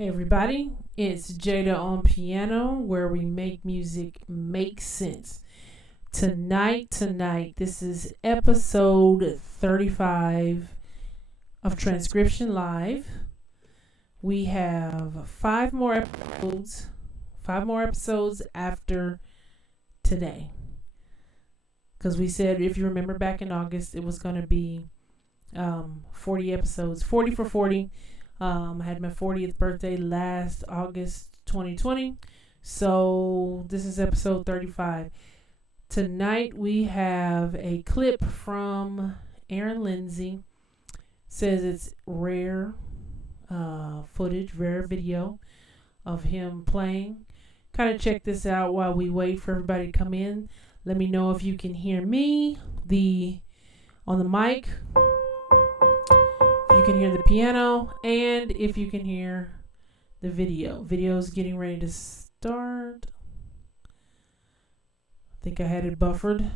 Hey everybody, it's Jada on piano, where we make music make sense. Tonight, this is episode 35 of Transcription Live. We have five more episodes after today. Because we said, if you remember back in August, it was going to be 40 episodes, 40 for 40. I had my 40th birthday last August 2020. So this is episode 35. Tonight we have a clip from Lindsey. Says it's rare footage, rare video of him playing. Kind of check this out while we wait for everybody to come in. Let me know if you can hear me on the mic. You can hear the piano, and if you can hear the video. Video's getting ready to start. I think I had it buffered.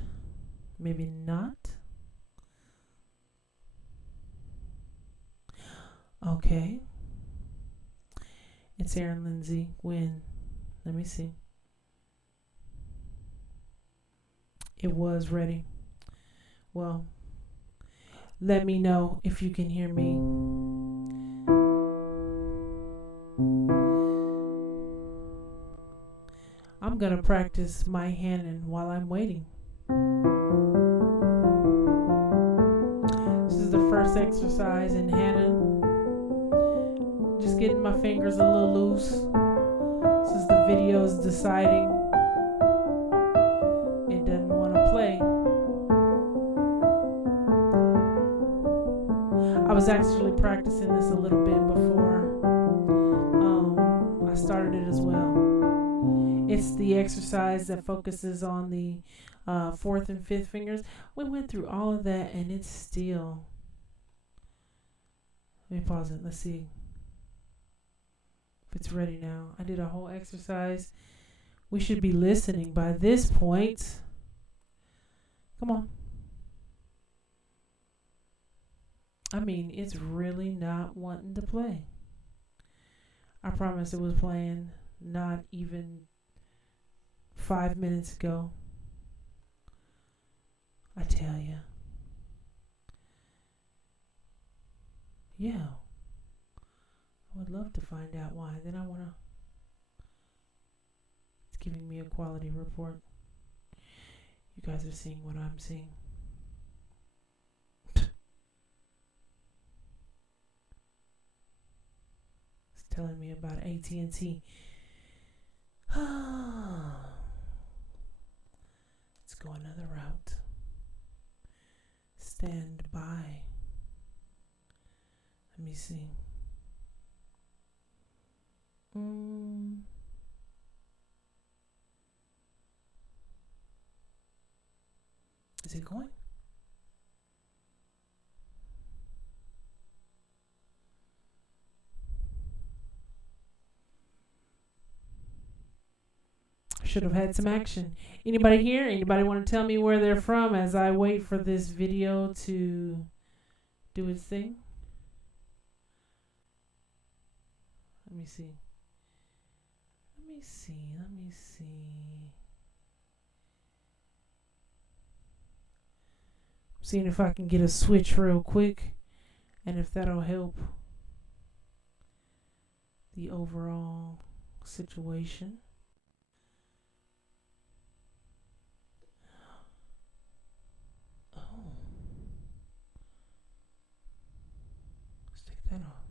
Maybe not. Okay. It's Lindsey. When? Let me see. It was ready. Well, let me know if you can hear me. I'm going to practice my handing while I'm waiting. This is the first exercise in handing. Just getting my fingers a little loose. Since the video is deciding it doesn't want to play. I was actually practicing this a little bit before I started it as well. It's the exercise that focuses on the fourth and fifth fingers. We went through all of that and it's still... Let me pause it. Let's see if it's ready now. I did a whole exercise. We should be listening by this point. Come on. I mean, it's really not wanting to play. I promise it was playing not even 5 minutes ago. I tell you. Yeah. I would love to find out why. Then I want to... It's giving me a quality report. You guys are seeing what I'm seeing. Telling me about AT&T. Let's go another route. Stand by. Let me see. Is it going? Should have had some action. Anybody here? Anybody want to tell me where they're from as I wait for this video to do its thing? Let me see. Seeing if I can get a switch real quick and if that'll help the overall situation. That off.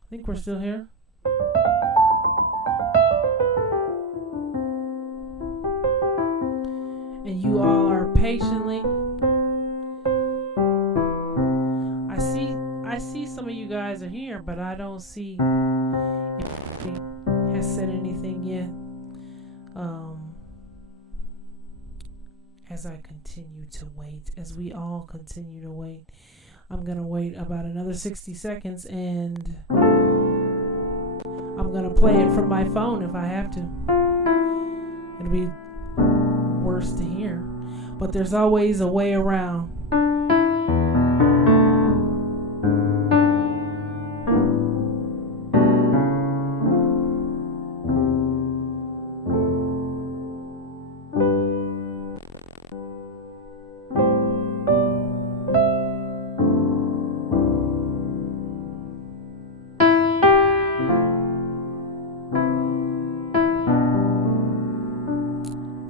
I think we're still here. And you all are patiently. I see some of you guys are here, but I don't see if he has said anything yet. As I continue to wait, as we all continue to wait, I'm going to wait about another 60 seconds and I'm going to play it from my phone if I have to. It'll be worse to hear. But there's always a way around.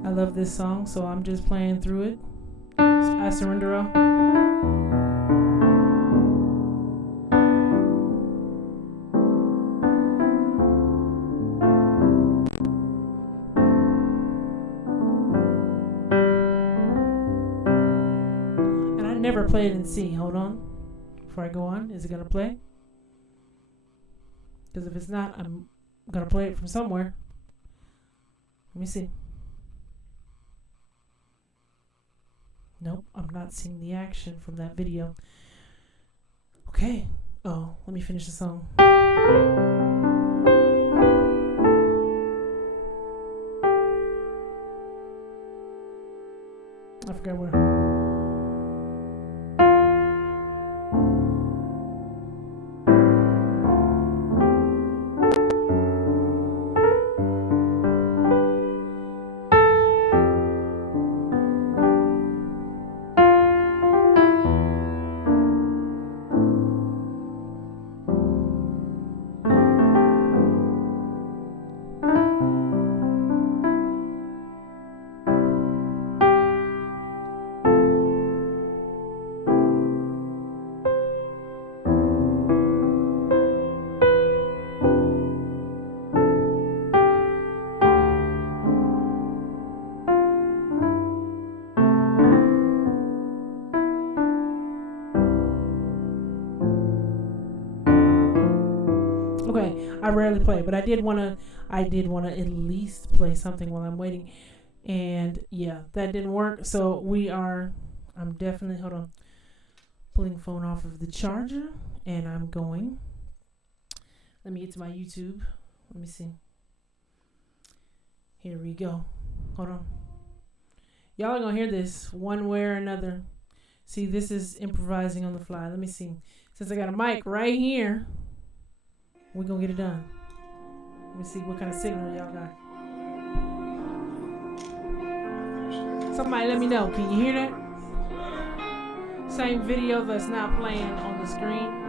I love this song, so I'm just playing through it. I surrender all. And I never play it in C. Hold on. Before I go on, is it going to play? Because if it's not, I'm going to play it from somewhere. Let me see. Nope, I'm not seeing the action from that video. Okay. Oh, let me finish the song. I forgot where. Okay, I rarely play, but I did wanna at least play something while I'm waiting. And yeah, that didn't work. So I'm definitely, hold on, pulling phone off of the charger, and I'm going. Let me get to my YouTube. Let me see. Here we go. Hold on. Y'all are gonna hear this one way or another. See, this is improvising on the fly. Let me see. Since I got a mic right here, we're gonna get it done. Let me see what kind of signal y'all got. Somebody let me know. Can you hear that? Same video that's not playing on the screen.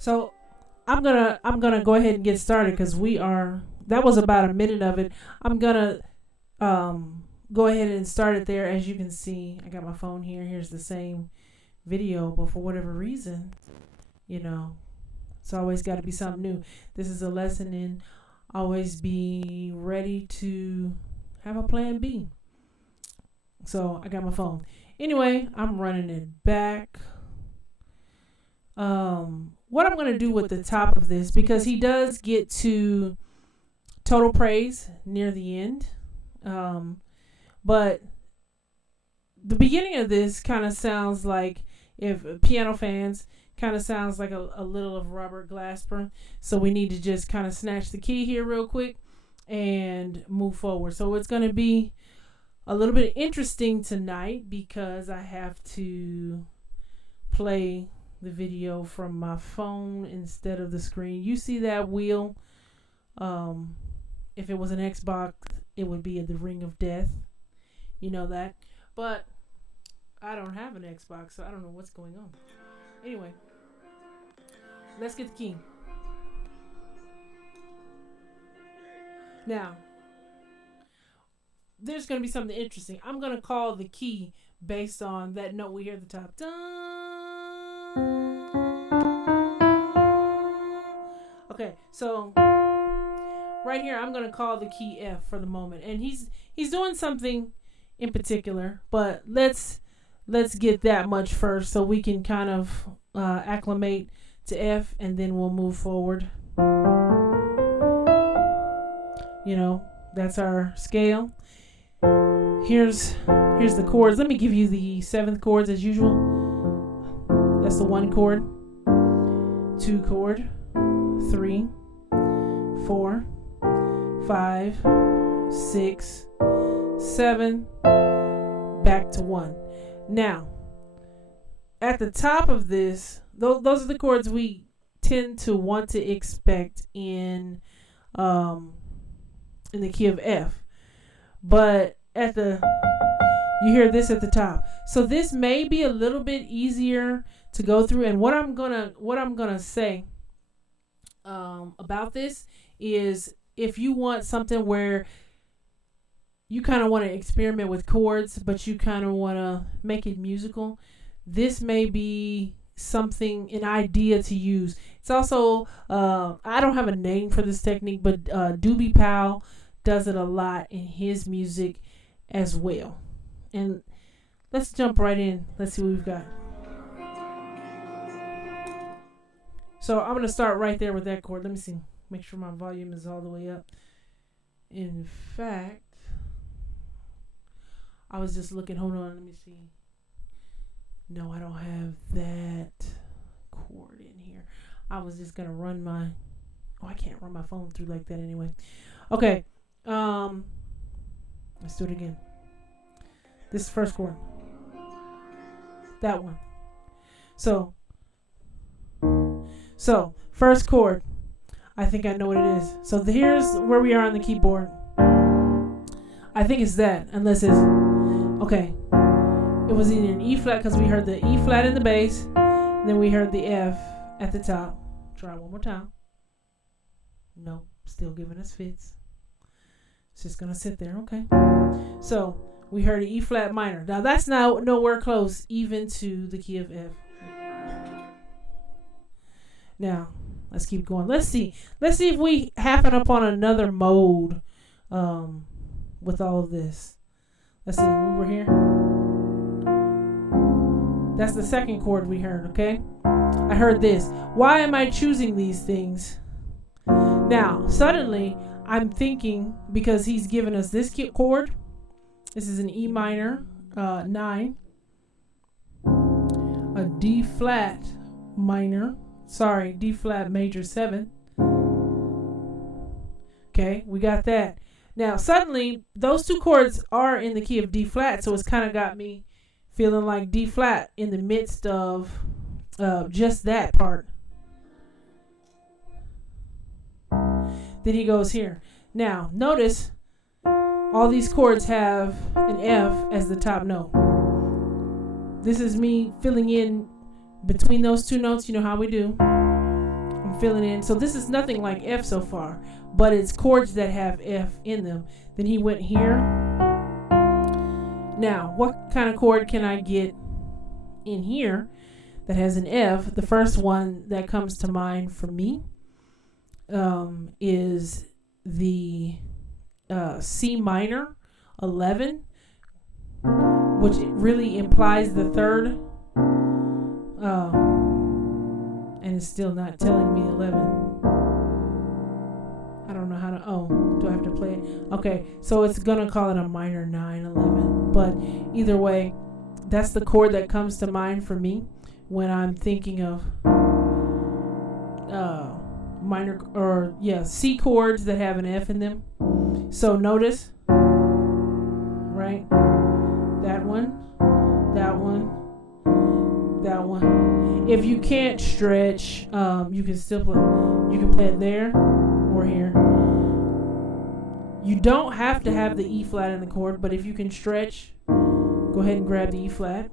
So I'm gonna go ahead and get started because that was about a minute of it. I'm gonna go ahead and start it there. As you can see, I got my phone here. Here's the same video, but for whatever reason, it's always got to be something new. This is a lesson in always be ready to have a plan B. So I got my phone. Anyway, I'm running it back. What I'm going to do with the top of this, because he does get to total praise near the end. But the beginning of this kind of sounds like, if piano fans, kind of sounds like a little of Robert Glasper. So we need to just kind of snatch the key here real quick and move forward. So it's going to be a little bit interesting tonight because I have to play the video from my phone instead of the screen. You see that wheel if it was an Xbox, it would be the Ring of Death. You know that. But I don't have an Xbox, so I don't know what's going on. Anyway, let's get the key. Now, there's going to be something interesting. I'm going to call the key based on that note we hear at the top. Dun. Okay, so right here, I'm going to call the key F for the moment. And he's doing something in particular, but let's get that much first so we can kind of acclimate to F, and then we'll move forward. You know, that's our scale. Here's the chords. Let me give you the 7th chords as usual. That's the 1 chord, 2 chord, 3, 4, 5, 6, 7, back to 1. Now, at the top of this, those are the chords we tend to want to expect in the key of F. But you hear this at the top. So this may be a little bit easier to go through. And what I'm gonna say about this is, if you want something where you kind of want to experiment with chords, but you kind of want to make it musical, this may be an idea to use. It's also, I don't have a name for this technique, but Doobie Powell does it a lot in his music as well. And let's jump right in. Let's see what we've got. So I'm going to start right there with that chord. Let me see. Make sure my volume is all the way up. In fact, I was just looking. Hold on. Let me see. No, I don't have that chord in here. I was just going to run I can't run my phone through like that anyway. Okay. Let's do it again. This is the first chord. That one. So, first chord. I think I know what it is. So here's where we are on the keyboard. I think it's that, unless it's, okay. It was either an E flat, because we heard the E flat in the bass, and then we heard the F at the top. Try one more time. No, still giving us fits. It's just going to sit there, okay. So we heard an E flat minor. Now that's now nowhere close even to the key of F. Now, let's keep going. Let's see if we happen upon another mode with all of this. Let's see, over here. That's the second chord we heard, okay? I heard this. Why am I choosing these things? Now, suddenly, I'm thinking, because he's given us this chord. This is an E minor 9. A D flat minor. Sorry, D flat major 7. Okay, we got that. Now, suddenly, those two chords are in the key of D flat, so it's kind of got me feeling like D flat in the midst of just that part. Then he goes here. Now, notice all these chords have an F as the top note. This is me filling in between those two notes. You know how we do. I'm filling in. So this is nothing like F so far, but it's chords that have F in them. Then he went here. Now, what kind of chord can I get in here that has an F? The first one that comes to mind for me is the C minor 11, which really implies the third, and it's still not telling me 11. I don't know how to, do I have to play it? Okay, so it's gonna call it a minor 9, 11, but either way, that's the chord that comes to mind for me when I'm thinking of minor, or C chords that have an F in them. So notice, right? That one, that one, that one. If you can't stretch, you can still play. You can play it there or here. You don't have to have the E flat in the chord, but if you can stretch, go ahead and grab the E flat.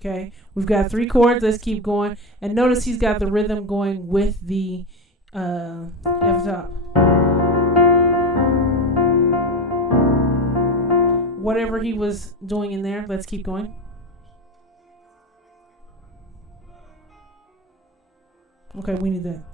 Okay, we've got 3 chords. Let's keep going. And notice he's got the rhythm going with the F top. Whatever he was doing in there, let's keep going. Okay, we need that.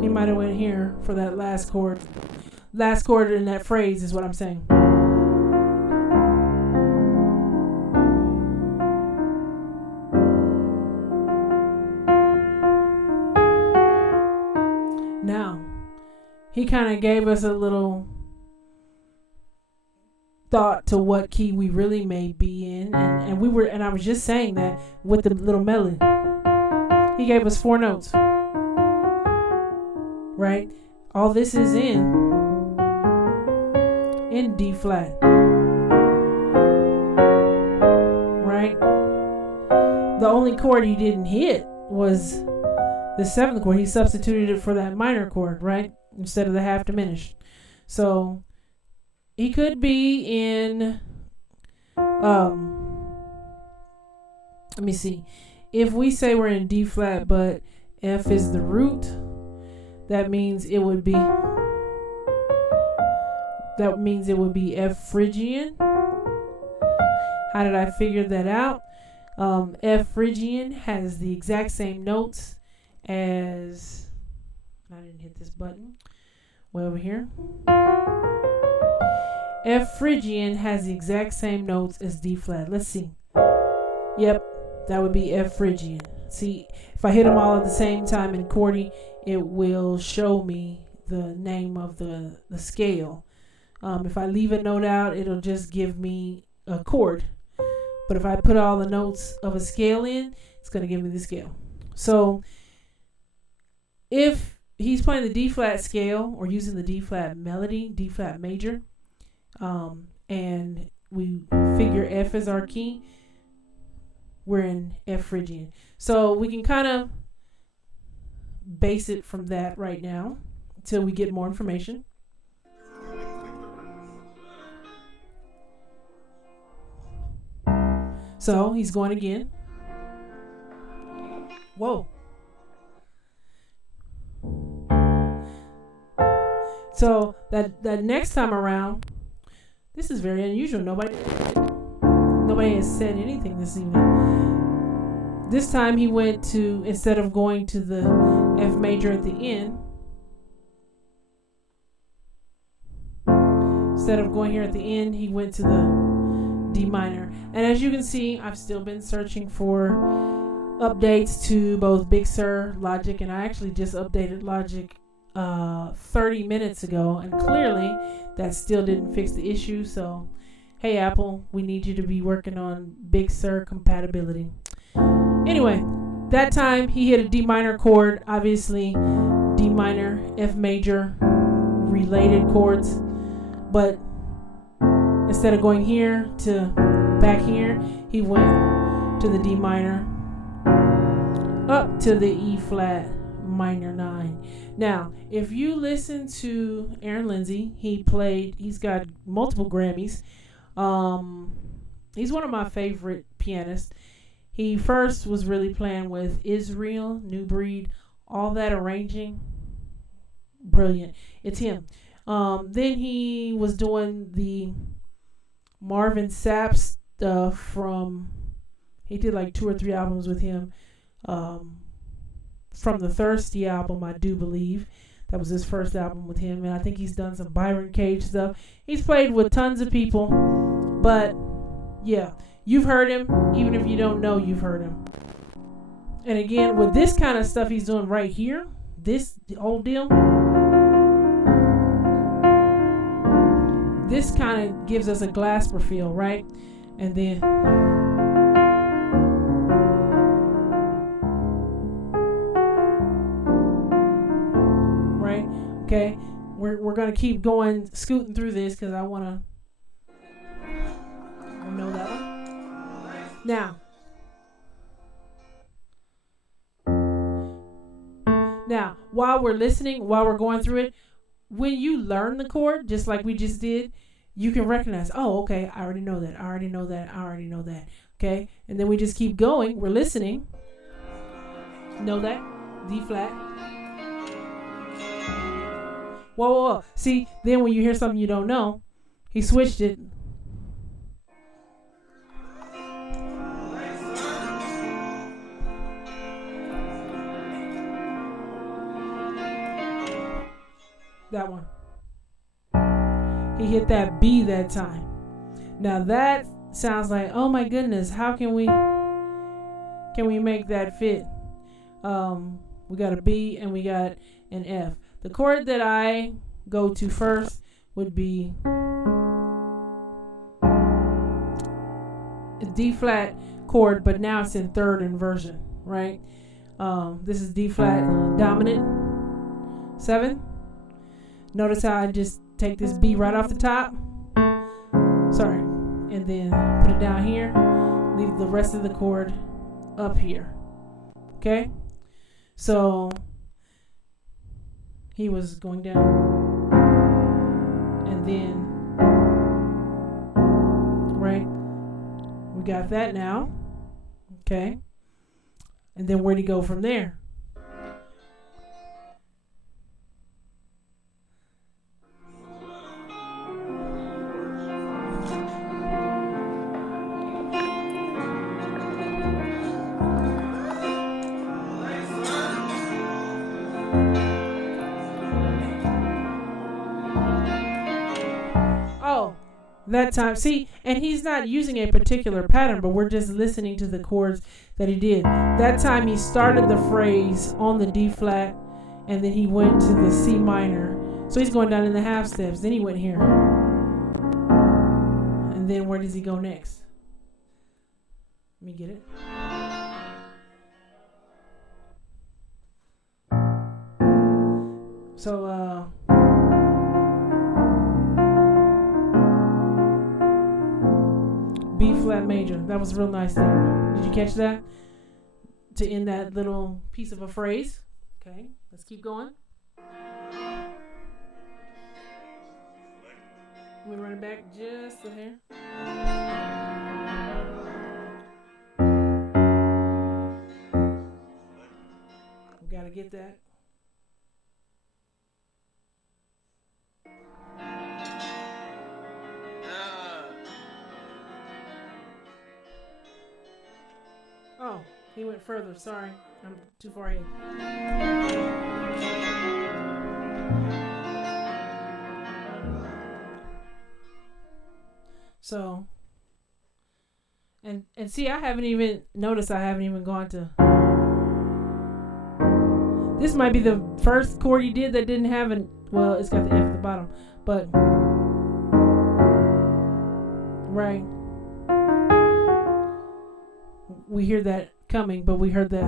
He might have went here for that last chord. Last chord in that phrase is what I'm saying. Now, he kind of gave us a little thought to what key we really may be in, and I was just saying that with the little melody. He gave us 4 notes. Right? All this is in D flat. Right? The only chord he didn't hit was the 7th chord. He substituted it for that minor chord, right? Instead of the half diminished. So he could be in let me see. If we say we're in D flat but F is the root, that means it would be F Phrygian. How did I figure that out? F Phrygian has the exact same notes as, I didn't hit this button, way over here. F Phrygian has the exact same notes as D flat. Let's see. Yep, that would be F Phrygian. See, if I hit them all at the same time in chordy, it will show me the name of the scale. If I leave a note out, it'll just give me a chord. But if I put all the notes of a scale in, it's going to give me the scale. So if he's playing the D flat scale or using the D flat melody, D flat major, and we figure F is our key, we're in F Phrygian. So we can kind of base it from that right now until we get more information. So he's going again. Whoa. So that next time around, this is very unusual. Nobody has said anything this evening. This time he went to, instead of going to the F major at the end, instead of going here at the end, he went to the D minor. And as you can see, I've still been searching for updates to both Big Sur, Logic, and I actually just updated Logic 30 minutes ago, and clearly that still didn't fix the issue. So hey Apple, we need you to be working on Big Sur compatibility. Anyway, that time he hit a D minor chord, obviously D minor, F major, related chords, but instead of going here to back here, he went to the D minor up to the E flat minor 9. Now, if you listen to Aaron Lindsey, he's got multiple Grammys. He's one of my favorite pianists. He first was really playing with Israel, New Breed, all that arranging. Brilliant. It's him. Then he was doing the Marvin Sapp stuff he did like 2 or 3 albums with him. From the Thirsty album, I do believe. That was his first album with him. And I think he's done some Byron Cage stuff. He's played with tons of people. But, yeah, you've heard him. Even if you don't know, you've heard him. And again, with this kind of stuff he's doing right here, this whole deal, this kind of gives us a Glasper feel, right? And then right? Okay. we're gonna keep going, scooting through this because I wanna know that one. Now, while we're listening, while we're going through it, when you learn the chord, just like we just did, you can recognize, oh, okay, I already know that. Okay? And then we just keep going. We're listening. Know that? D flat. Whoa. See, then when you hear something you don't know, he switched it. That one. He hit that B that time. Now that sounds like, oh my goodness, how can we make that fit? We got a B and we got an F. The chord that I go to first would be a D flat chord, but now it's in third inversion, right? This is D flat dominant 7. Notice how I just take this B right off the top. Sorry. And then put it down here. Leave the rest of the chord up here. Okay? So he was going down. And then, right? We got that now. Okay? And then where'd he go from there? That time, see, and he's not using a particular pattern, but we're just listening to the chords that he did. That time he started the phrase on the D flat, and then he went to the C minor. So he's going down in the half steps. Then he went here. And then where does he go next? Let me get it. So, B flat major. That was real nice there. Did you catch that? To end that little piece of a phrase. Okay, let's keep going. We run it back just a hair. We gotta get that. Oh, he went further. Sorry, I'm too far ahead. So, and see, I haven't even gone to. This might be the first chord he did that didn't have an. Well, it's got the F at the bottom, but right. We hear that coming, but we heard that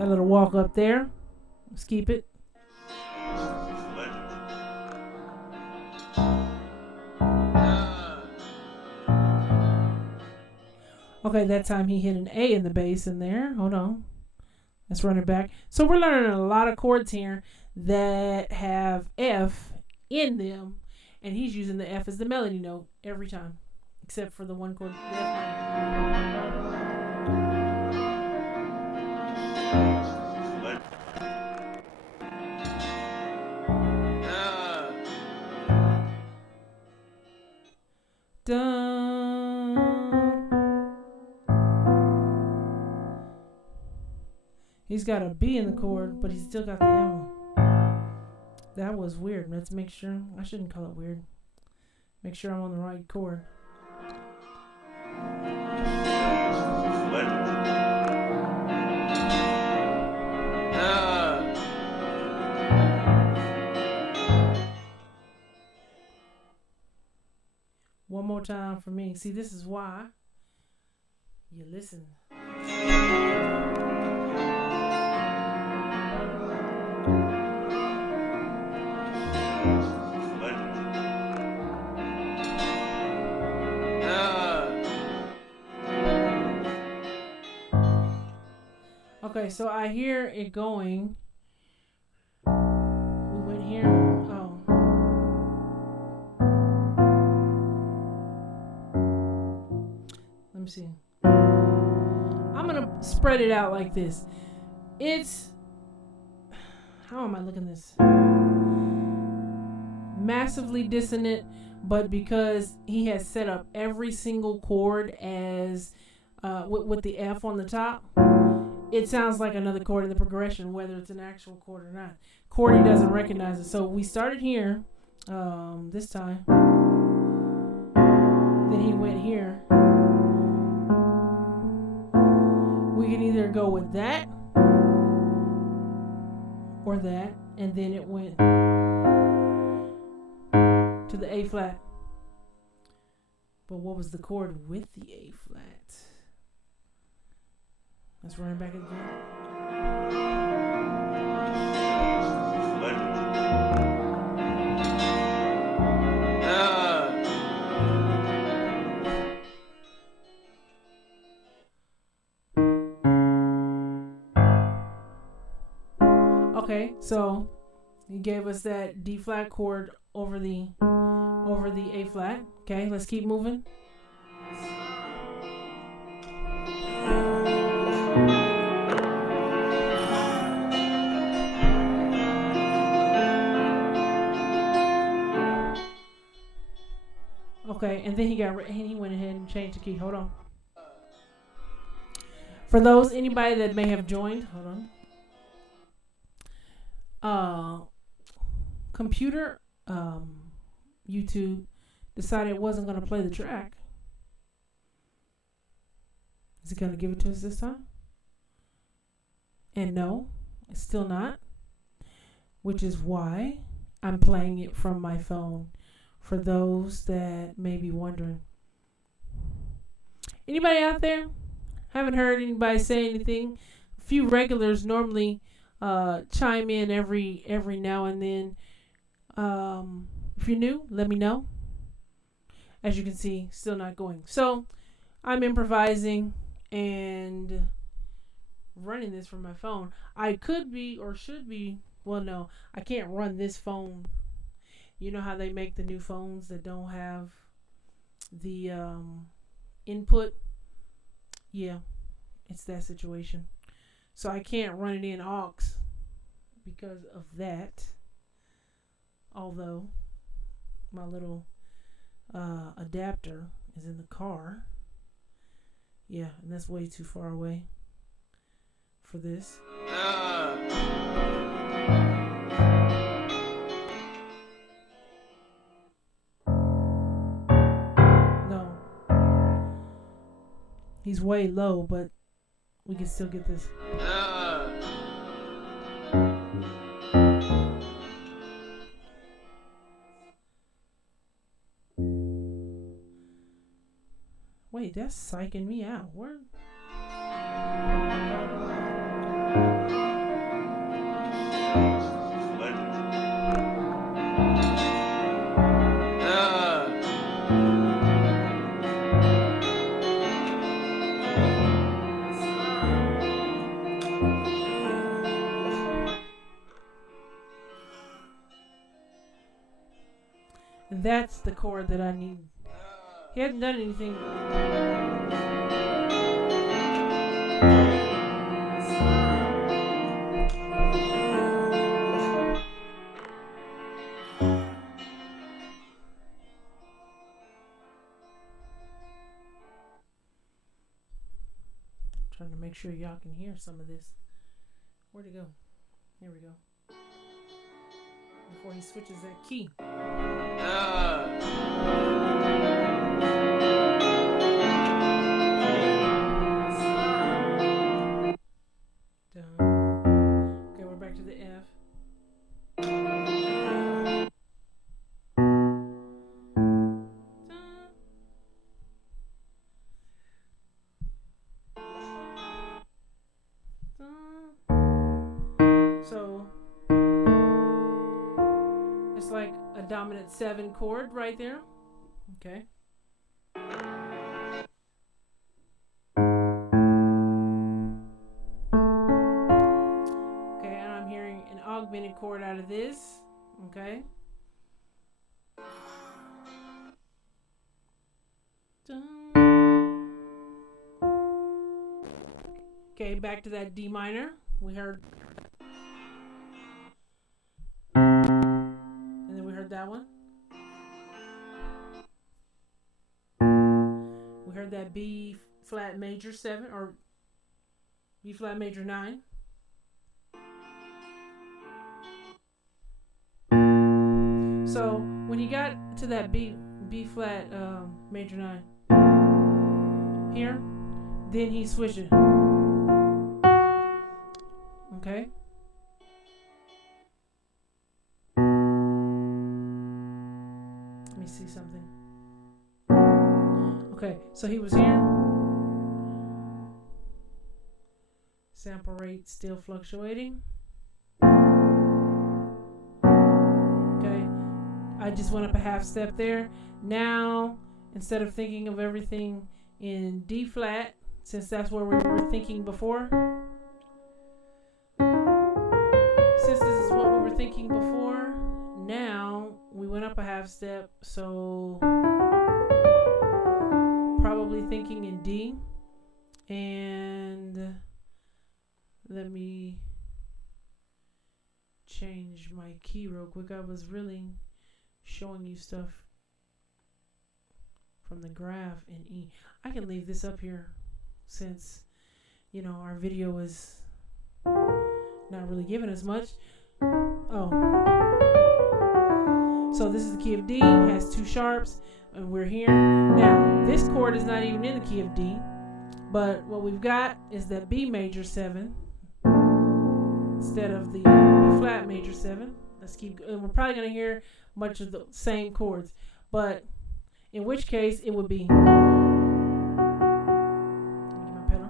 little walk up there. Let's keep it. Okay, that time he hit an A in the bass in there. Hold on. Let's run it back. So we're learning a lot of chords here that have F in them, and he's using the F as the melody note every time, except for the one chord, the F minor. Dun. He's got a B in the chord, but he's still got the M. That was weird. Let's make sure. I shouldn't call it weird. Make sure I'm on the right chord. One more time for me. See, this is why you listen. Okay, so I hear it going. We went here. Oh. Let me see. I'm going to spread it out like this. It's... How am I looking at this? Massively dissonant, but because he has set up every single chord as with the F on the top, it sounds like another chord in the progression, whether it's an actual chord or not. Chordy doesn't recognize it. So we started here this time. Then he went here. We can either go with that or that, and then it went to the A flat. But what was the chord with the A flat? Let's run it back again. Okay, so he gave us that D flat chord over the A flat. Okay, let's keep moving. Okay, and then he went ahead and changed the key. Hold on. For those anybody that may have joined, hold on. Computer YouTube decided it wasn't going to play the track. Is it going to give it to us this time? And no, it's still not. Which is why I'm playing it from my phone. For those that may be wondering. Anybody out there? Haven't heard anybody say anything. A few regulars normally chime in every now and then. If you're new, let me know. As you can see, still not going. So I'm improvising and running this from my phone. I could be or should be. Well, no, I can't run this phone. You know how they make the new phones that don't have the input? Yeah, it's that situation. So I can't run it in aux because of that. Although my little adapter is in the car. Yeah, and that's way too far away for this. He's way low, but we can still get this. Wait, that's psyching me out. Where? That's the chord that I need. He hasn't done anything. Trying to make sure y'all can hear some of this. Where'd it go? Here we go. Before he switches that key. Okay, we're back to the F. So it's like a dominant 7 chord right there. Okay. augmented chord out of this. Okay. Okay, back to that D minor. We heard. And then we heard that one. We heard that B flat major 7 or B flat major 9. So when he got to that B flat major 9 here, then he switched it. Okay. Let me see something. Okay, so he was here. Sample rate still fluctuating. Okay, I just went up a half step there. Now, instead of thinking of everything in D flat, since that's where we were thinking before, since this is what we were thinking before, now we went up a half step, so probably thinking in D. And let me change my key real quick. I was really showing you stuff from the graph in E. I can leave this up here since, you know, our video is not really giving us much. Oh. So this is the key of D, has 2 sharps, and we're here. Now, this chord is not even in the key of D, but what we've got is that B major 7 instead of the B flat major 7. Let's keep, and we're probably going to hear much of the same chords, but in which case it would be. Let me get my pedal.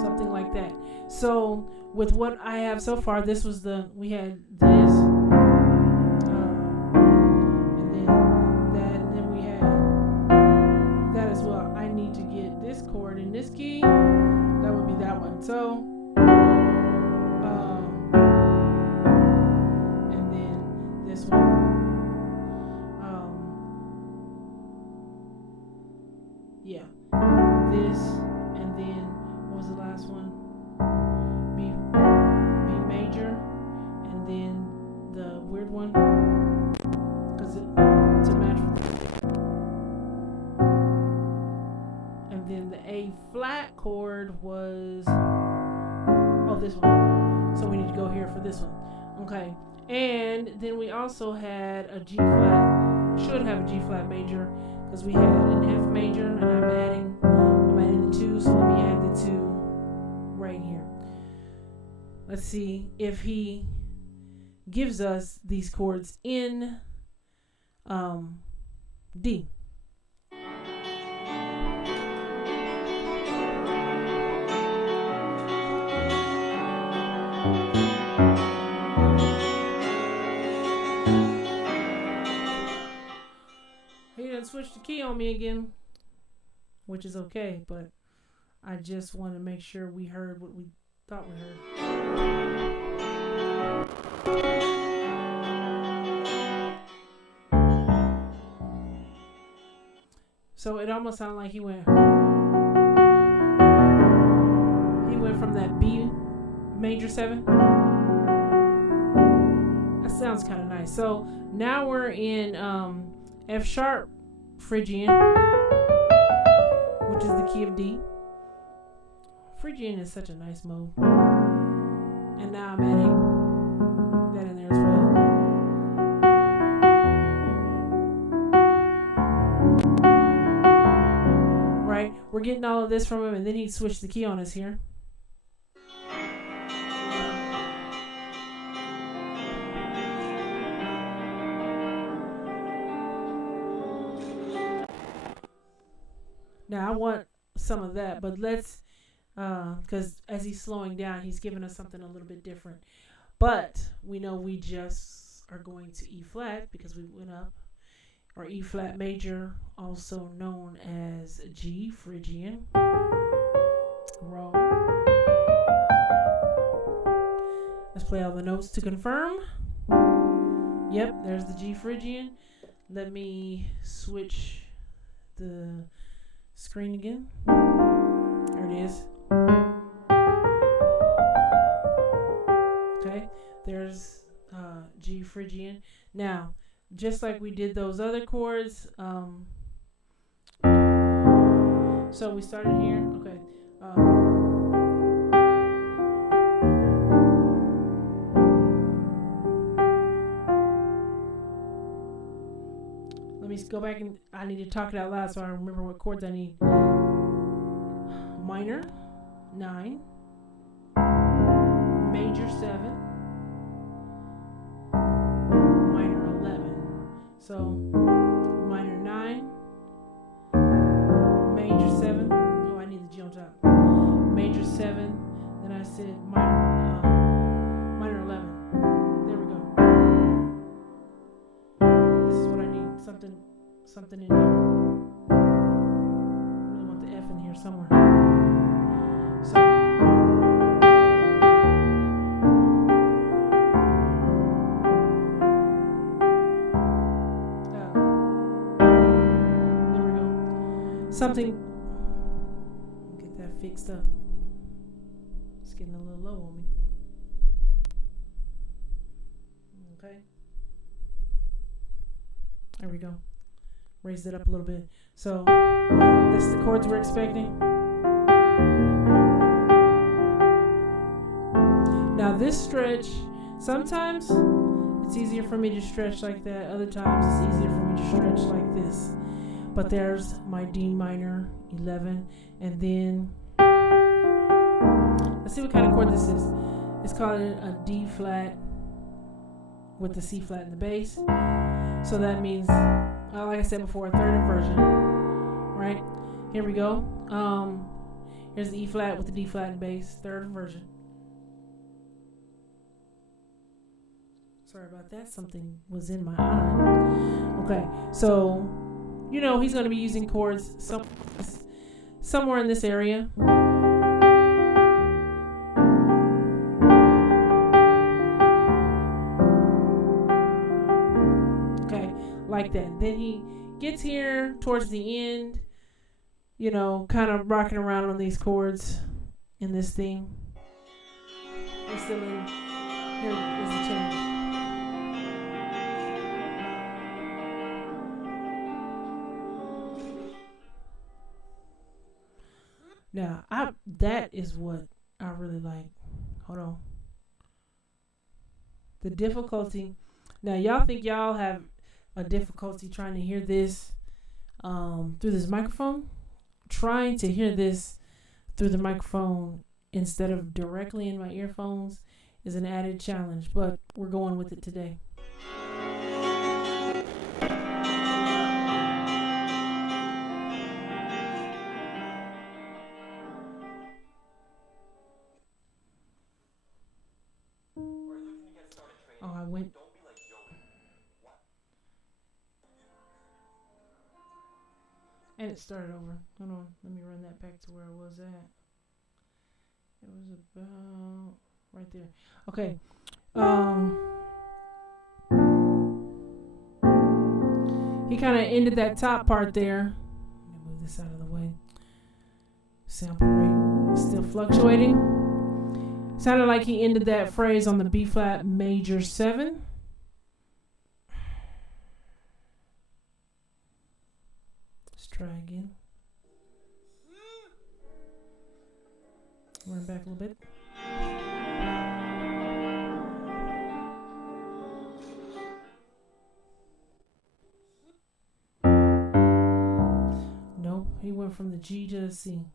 Something like that. So with what I have so far, this was we had this. Chord in this key, that would be that one. So, and then this one. Yeah, this, and then what was the last one? B major, and then the weird one, because to match with. Then the A flat chord was, this one. So we need to go here for this one. Okay. And then we also had a G flat, should have a G flat major, because we had an F major, and I'm adding the 2, so let me add the 2 right here. Let's see if he gives us these chords in D. He done switched the key on me again, which is okay, but I just want to make sure we heard what we thought we heard. So it almost sounded like he went from that B major 7. That sounds kind of nice. So now we're in F sharp Phrygian, which is the key of D. Phrygian is such a nice mode. And now I'm adding that in there as well. Right? We're getting all of this from him, and then he switched the key on us here. Now I want some of that, but let's, because as he's slowing down, he's giving us something a little bit different. But we know we just are going to E flat because we went up, or E flat major, also known as G Phrygian. Roll. Let's play all the notes to confirm. Yep, there's the G Phrygian. Let me switch the screen again. There it is. Okay, there's G Phrygian. Now, just like we did those other chords, so we started here. Okay. Let me go back, and I need to talk it out loud so I remember what chords I need. Minor 9, major 7, minor 11. So minor 9, major 7. Oh, I need the G on top. Major 7. Then I said minor 11. There we go. This is what I need. Something in here. I really want the F in here somewhere. So there we go. Something. Get that fixed up. It's getting a little low on me. Okay. There we go. Raised it up a little bit. So that's the chords we're expecting. Now this stretch, sometimes it's easier for me to stretch like that. Other times it's easier for me to stretch like this. But there's my D minor 11. And then, let's see what kind of chord this is. It's called a D flat with the C flat in the bass. So that means, like I said before, a third inversion, right? Here we go. Here's the E flat with the D flat in bass, third inversion. Sorry about that. Something was in my eye. Okay, so he's going to be using chords somewhere in this area. Like that. Then he gets here towards the end, kind of rocking around on these chords in this thing. We're still in. Here is the change. Now, that is what I really like. Hold on. The difficulty. Now, y'all think y'all have a difficulty trying to hear this through this microphone? Trying to hear this through the microphone instead of directly in my earphones is an added challenge, but we're going with it today. Oh, I went. And it started over. Hold on. Let me run that back to where I was at. It was about right there. Okay. He kind of ended that top part there. Let me move this out of the way. Sample rate still fluctuating. Sounded like he ended that phrase on the B flat major 7. Try again. Run back a little bit. Nope, he went from the G to the C.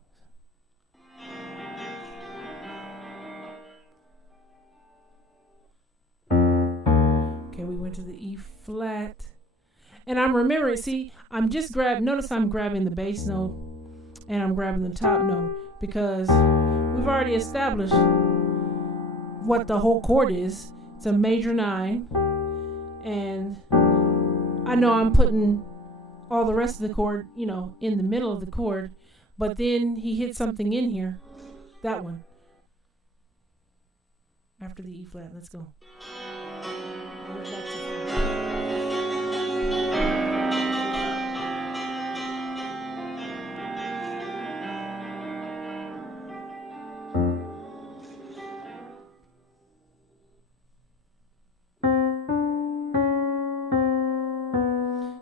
Okay, we went to the E flat. And I'm remembering, I'm just notice I'm grabbing the bass note and I'm grabbing the top note because we've already established what the whole chord is. It's a major 9, And I know I'm putting all the rest of the chord, in the middle of the chord, but then he hit something in here. That one. After the E flat. Let's go.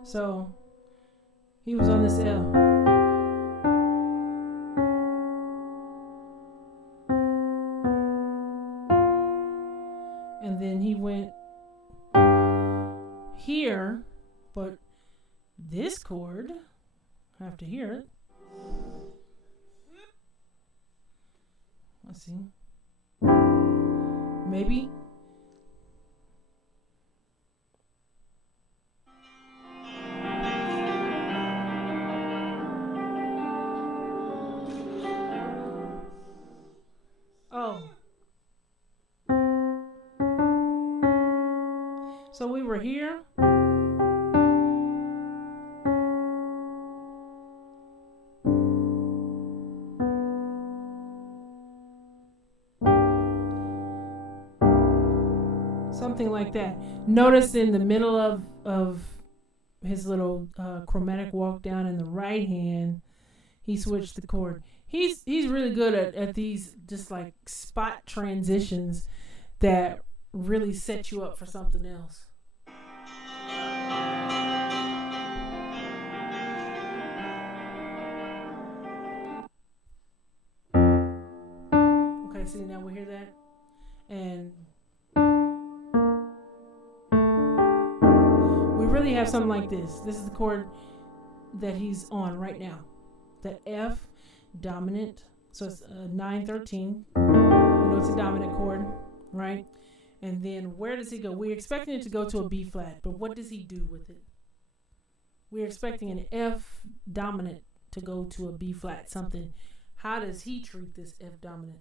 So he was on this L. And then he went here, but this chord, I have to hear it. Let's see. Maybe. Oh. So we were here. Something like that. Notice in the middle of his little chromatic walk down in the right hand, he switched the chord. He's really good at these just like spot transitions that really set you up for something else. Okay, see, now we hear that. And we really have something like this. This is the chord that he's on right now. The F dominant. So it's 9-13. We know it's a dominant chord, right? And then where does he go? We're expecting it to go to a B flat, but what does he do with it? We're expecting an F dominant to go to a B flat, something. How does he treat this F dominant?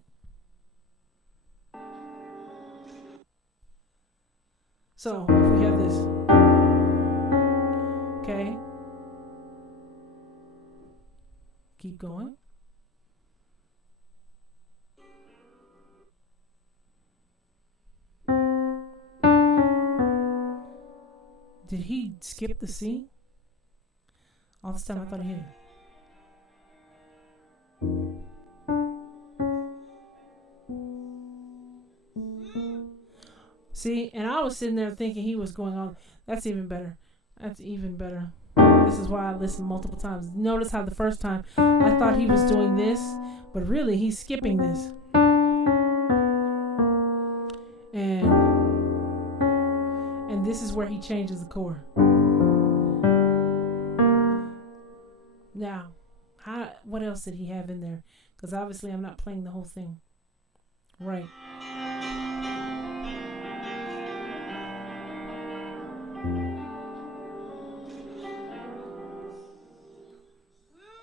So if we have this, okay, keep going. Did he skip the C? All this time I thought he hit it. See, and I was sitting there thinking he was going on. That's even better. That's even better. This is why I listened multiple times. Notice how the first time I thought he was doing this, but really he's skipping this. And this is where he changes the chord. Now, what else did he have in there? Because obviously I'm not playing the whole thing. Right.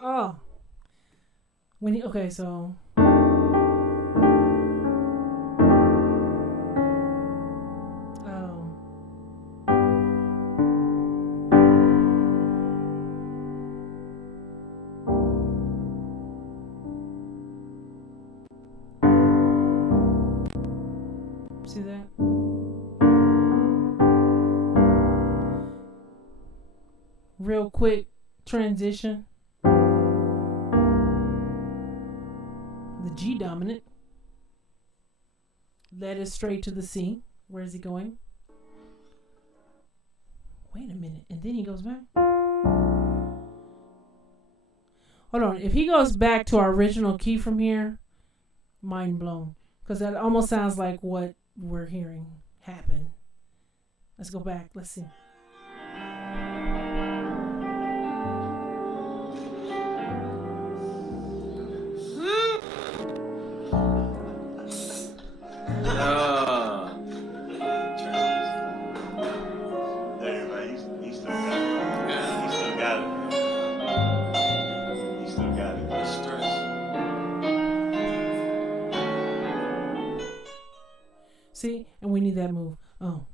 Oh. Okay, so see that? Real quick transition. The G dominant led us straight to the C. Where is he going? Wait a minute. And then he goes back. Hold on. If he goes back to our original key from here, mind blown. Because that almost sounds like what we're hearing happen. Let's go back. Let's see. See, and we need that move. Oh.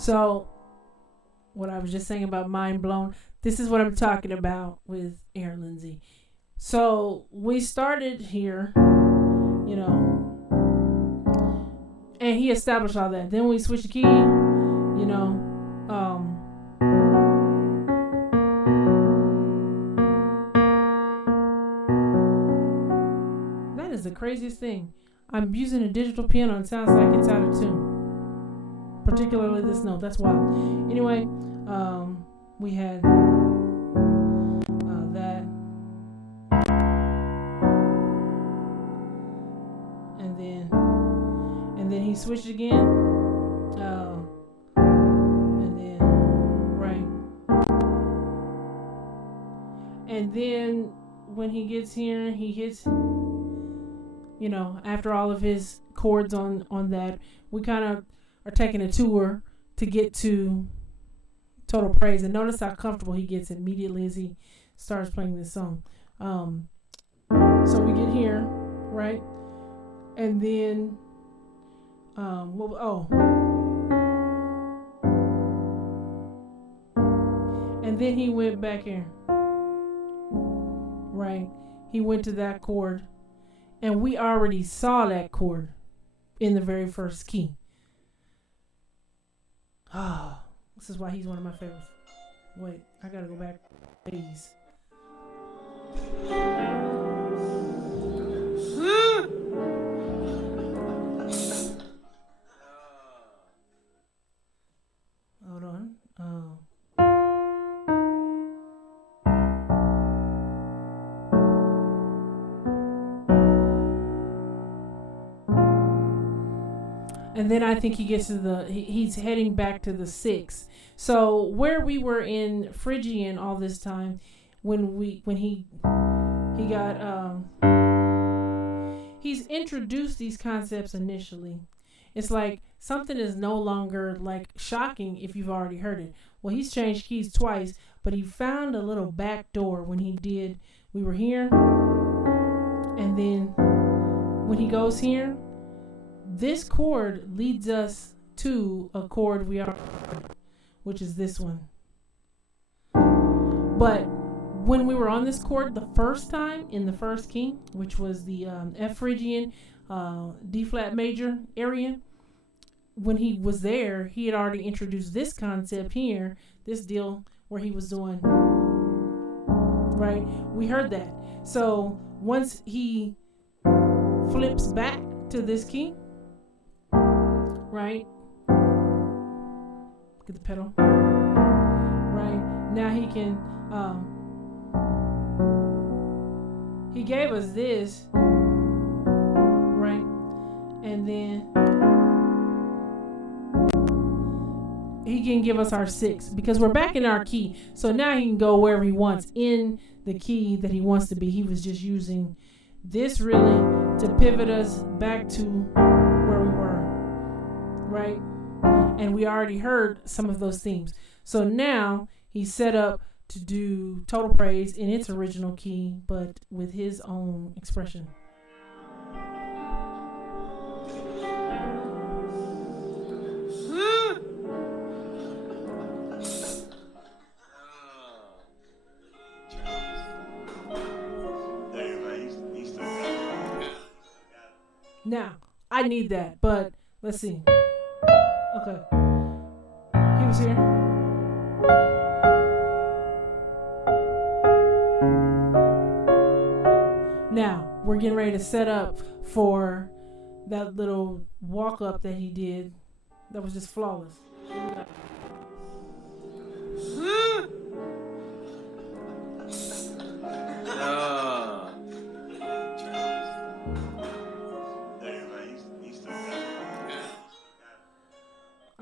So, what I was just saying about mind blown, this is what I'm talking about with Aaron Lindsey. So, we started here, you know, and he established all that. Then we switched the key, you know, that is the craziest thing. I'm using a digital piano and it sounds like it's out of tune. Particularly this note. That's wild. Anyway, we had that. And then he switched again. And then, right. And then when he gets here, he hits, you know, after all of his chords on that, we kind of are taking a tour to get to Total Praise. And notice how comfortable he gets immediately as he starts playing this song. So we get here, right? And then, and then he went back here, right? He went to that chord, and we already saw that chord in the very first key. Ah, this is why he's one of my favorites. Wait, I gotta go back. Please. Hold on. And then I think he gets to he's heading back to the 6. So where we were in Phrygian all this time, when he got he's introduced these concepts initially. It's like something is no longer like shocking if you've already heard it. Well, he's changed keys twice, but he found a little back door when he did. We were here, and then when he goes here, this chord leads us to a chord we are, which is this one. But when we were on this chord the first time in the first key, which was the F Phrygian, D flat major area, when he was there, he had already introduced this concept here, this deal where he was doing, right? We heard that. So once he flips back to this key, right? Get the pedal. Right? Now he can, he gave us this, right? And then he can give us our 6 because we're back in our key. So now he can go wherever he wants in the key that he wants to be. He was just using this really to pivot us back to where we were, right? And we already heard some of those themes. So now he's set up to do Total Praise in its original key, but with his own expression. Now, I need that, but let's see. Okay. He was here. Now, we're getting ready to set up for that little walk up that he did that was just flawless.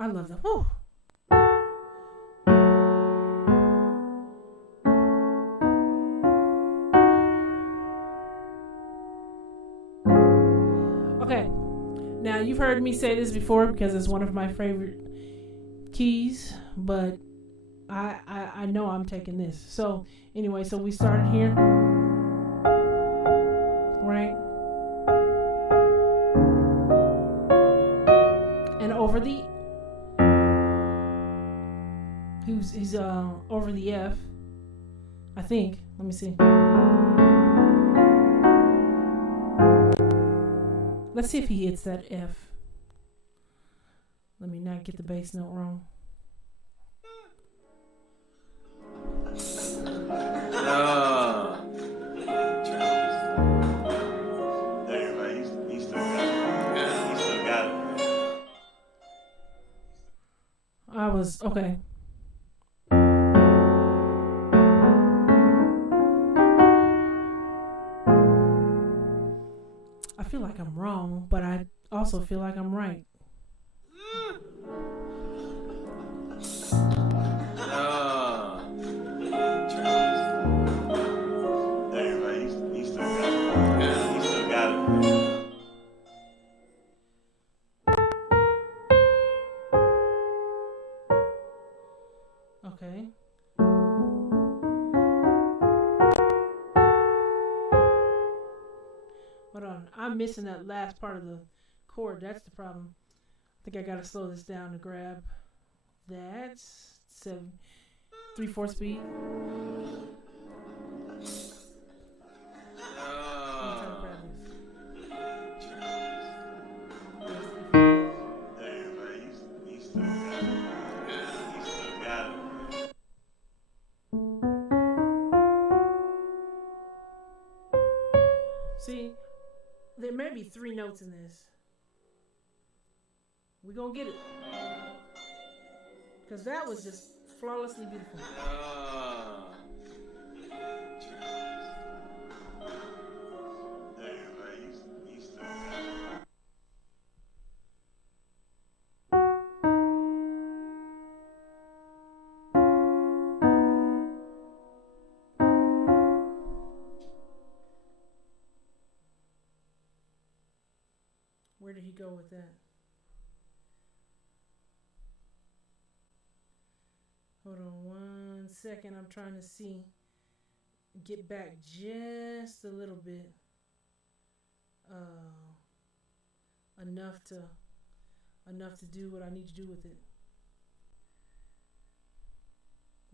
I love that. Whew. Okay. Now, you've heard me say this before because it's one of my favorite keys, but I know I'm taking this. So, anyway, so we started here. Right? And over the he's over the F, I think. Let me see. Let's see if he hits that F. Let me not get the bass note wrong. I was okay. I feel like I'm wrong, but I also feel like I'm right. Okay. Hold on. I'm missing that last part of the chord. That's the problem. I think I gotta slow this down to grab that. 3/4 speed. See, there may be 3 notes in this. We're gonna get it. Because that was just flawlessly beautiful. Where did he go with that? Hold on 1 second. I'm trying to see. Get back just a little bit. Enough to do what I need to do with it.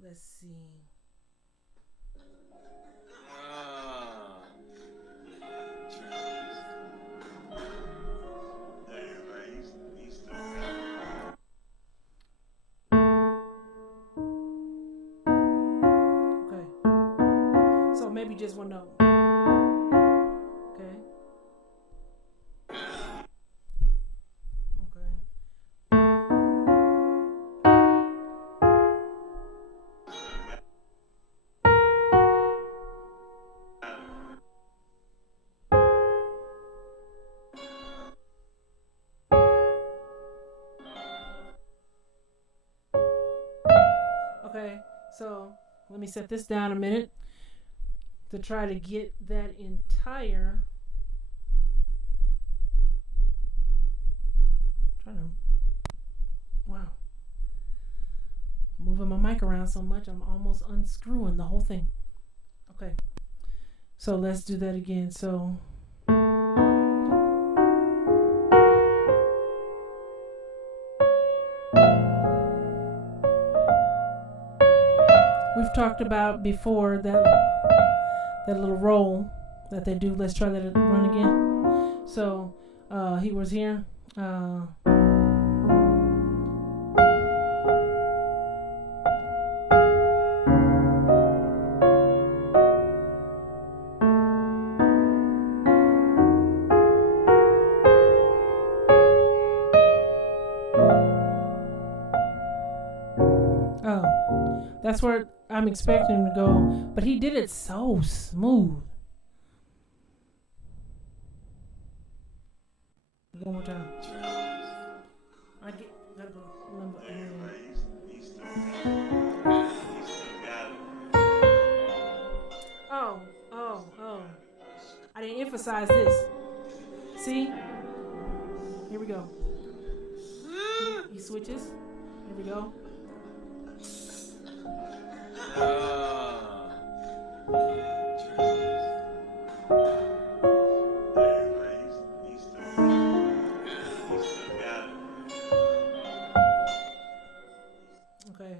Let's see. Maybe just 1 note. Okay. Okay. Okay. So let me set this down a minute to try to get that entire moving my mic around so much I'm almost unscrewing the whole thing. Okay, so let's do that again. So we've talked about before that little roll that they do. Let's try that run again. So he was here. That's where I'm expecting him to go, but he did it so smooth. One more time. I get that number. Oh. I didn't emphasize this. See? Here we go. He switches. Here we go. Okay.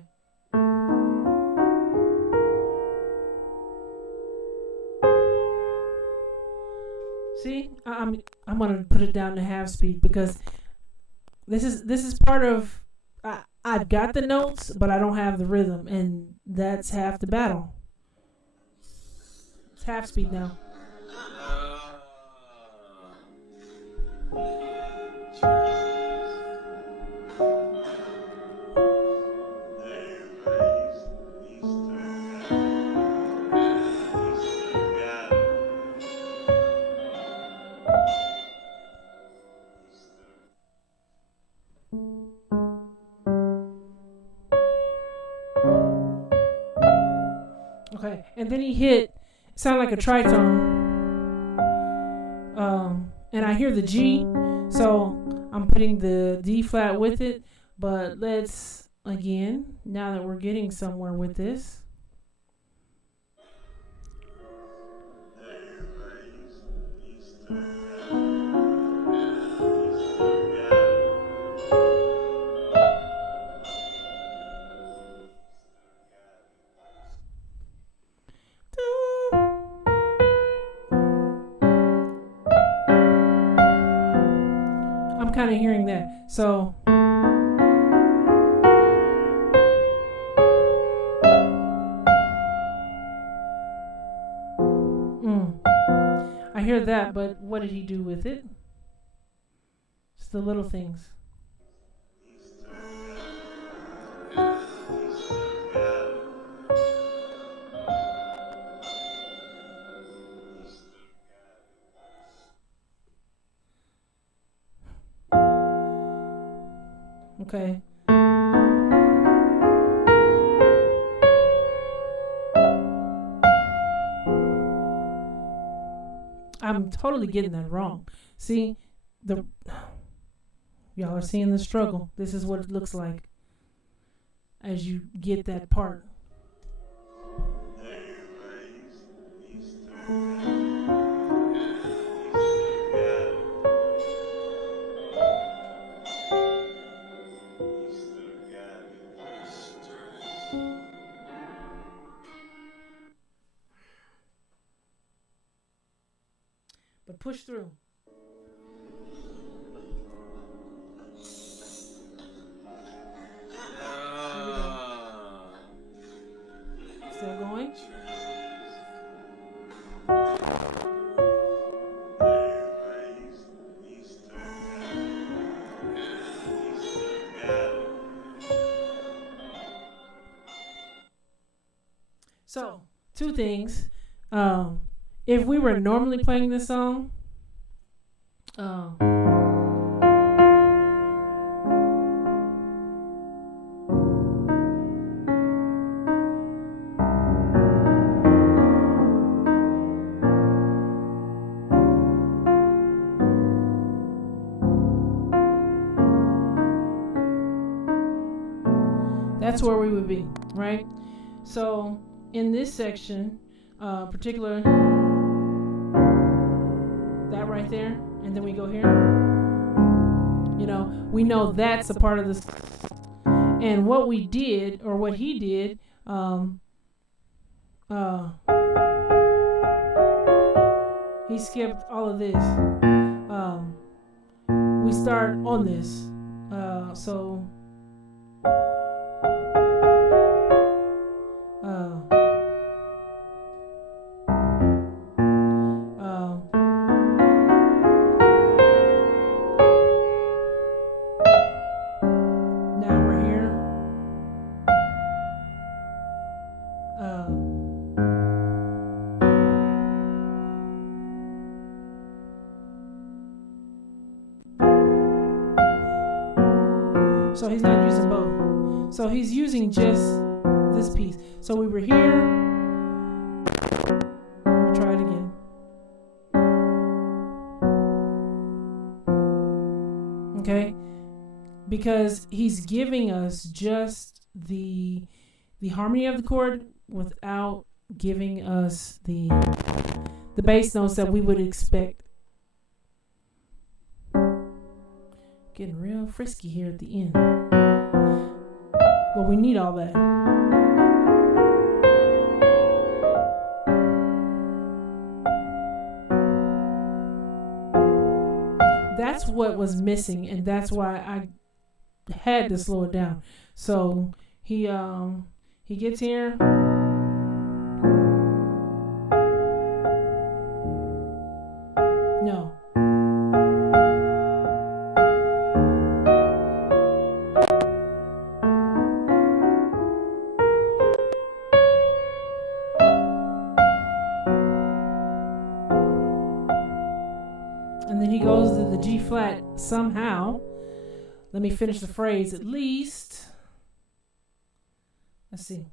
put it down to half speed, because this is part of, I've got the notes, but I don't have the rhythm, and that's half the battle. It's half speed now. Okay, and then he hit, sound like a tritone, and I hear the G, so I'm putting the D flat with it. But let's, again, now that we're getting somewhere with this, I'm kind of hearing that. So I hear that, but what did he do with it? It's the little things. Okay. I'm totally getting that wrong. See, y'all are seeing the struggle. This is what it looks like as you get that part. But push through. Still going? So, two things. If we were normally playing this song, that's where we would be, right? So in this section, particular, that right there, and then we go here, you know, we know that's a part of this. And what we did, or what he did, he skipped all of this. We start on this, so so he's not using both. So he's using just this piece. So we were here. Let me try it again. Okay? Because he's giving us just the harmony of the chord without giving us the bass notes that we would expect. Getting real frisky here at the end. But we need all that. that's what was missing, and that's why I had to slow it down. So he gets here. No. And then he goes to the G flat somehow. Let me finish the phrase at least. Let's see.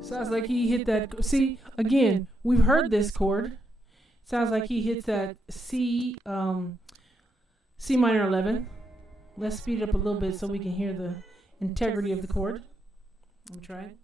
Sounds like he hit that. See, again, we've heard this chord. Sounds like he hits that C minor 11. Let's speed it up a little bit so we can hear the integrity of the chord. Let me try it.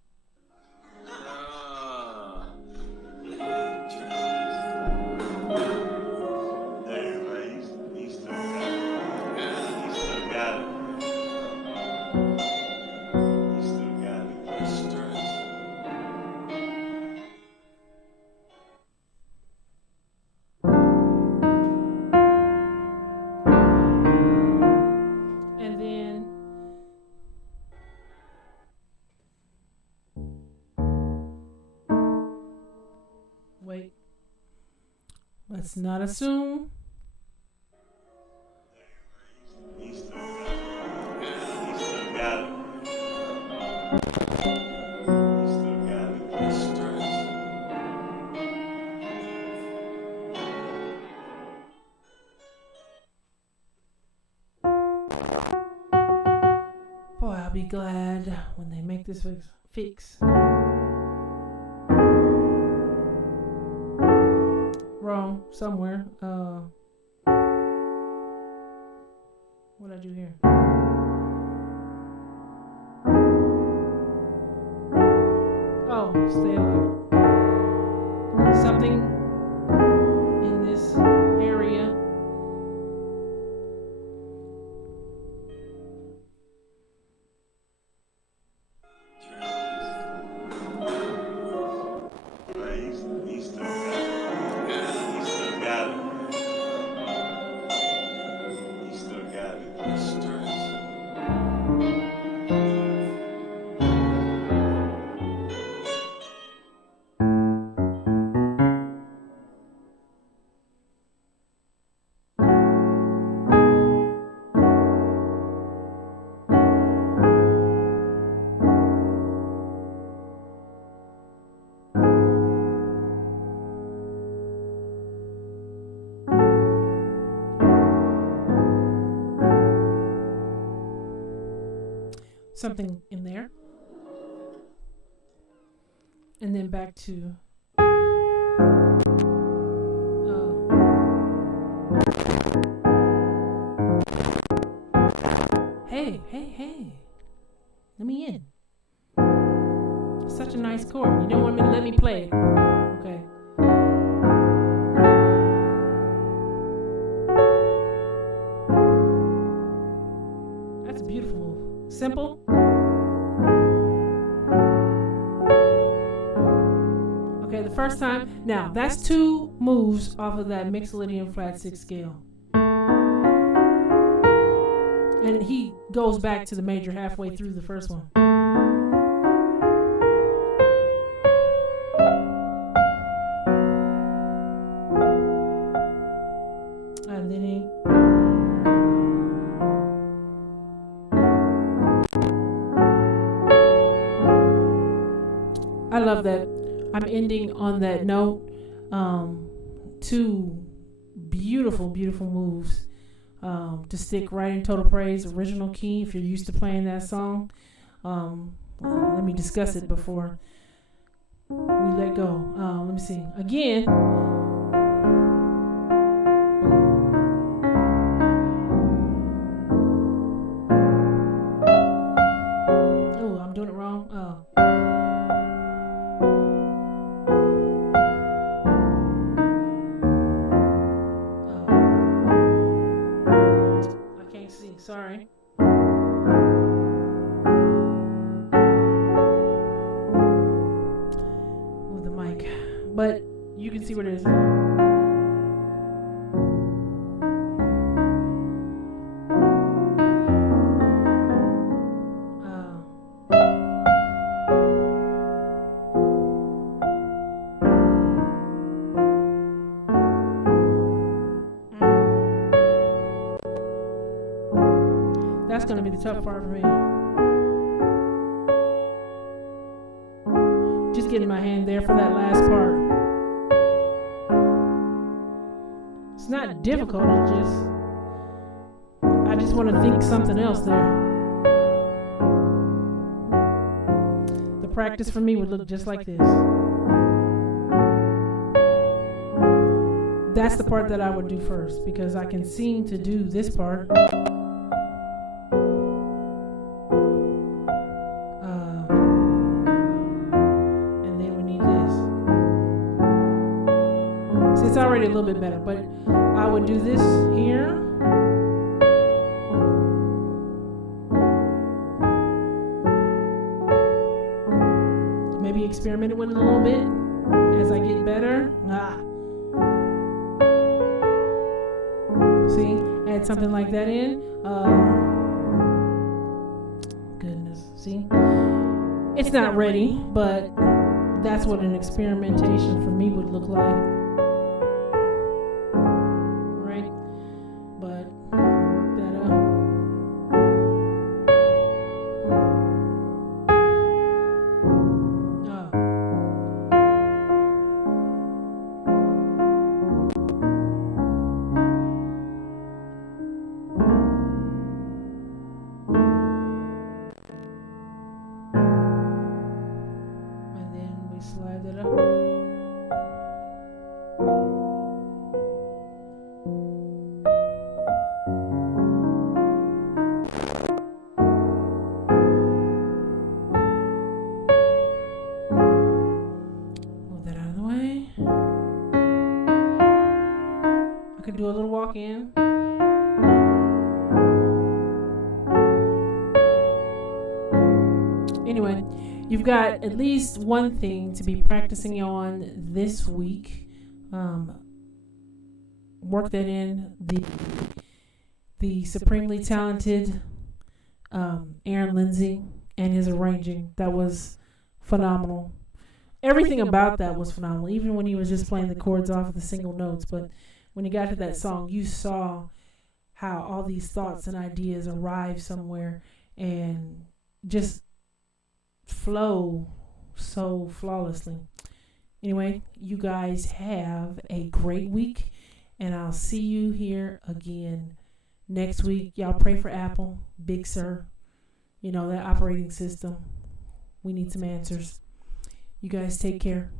Wait. Let's not assume. He still got it. Boy, I'll be glad when they make this fix. Wrong somewhere. What did I do here? Oh, stay away. Something in this area. Something in there, and then back to hey, let me in. Such a nice chord. You don't want me to let me play it. Okay. That's beautiful. Simple. Okay, the first time. Now, that's 2 moves off of that Mixolydian flat 6 scale. And he goes back to the major halfway through the first one. And then he... I love that I'm ending on that note. 2 beautiful, beautiful moves to stick right in total praise, original key, if you're used to playing that song. Let me discuss it before we let go. Let me see. Again. Oh, I'm doing it wrong. But you can see what it is. That's going to be the tough part for me. Just getting my hand there for that last part. It's not difficult, it's just I just want to think something else there. The practice for me would look just like this. That's the part that I would do first, because I can seem to do this part. It's already a little bit better, but I would do this here. Maybe experiment with it a little bit as I get better. See, add something like that in. Goodness, see? It's not ready, but that's what an experimentation for me would look like. Slide that up. Move that out of the way. I could do a little walk in. Anyway, you've got at least one thing to be practicing on this week. Work that in. The supremely talented Lindsey and his arranging. That was phenomenal. Everything about that was phenomenal, even when he was just playing the chords off of the single notes. But when he got to that song, you saw how all these thoughts and ideas arrive somewhere and just flow so flawlessly. Anyway, you guys have a great week, and I'll see you here again next week. Y'all pray for Apple, Big Sur, that operating system. We need some answers. You guys take care.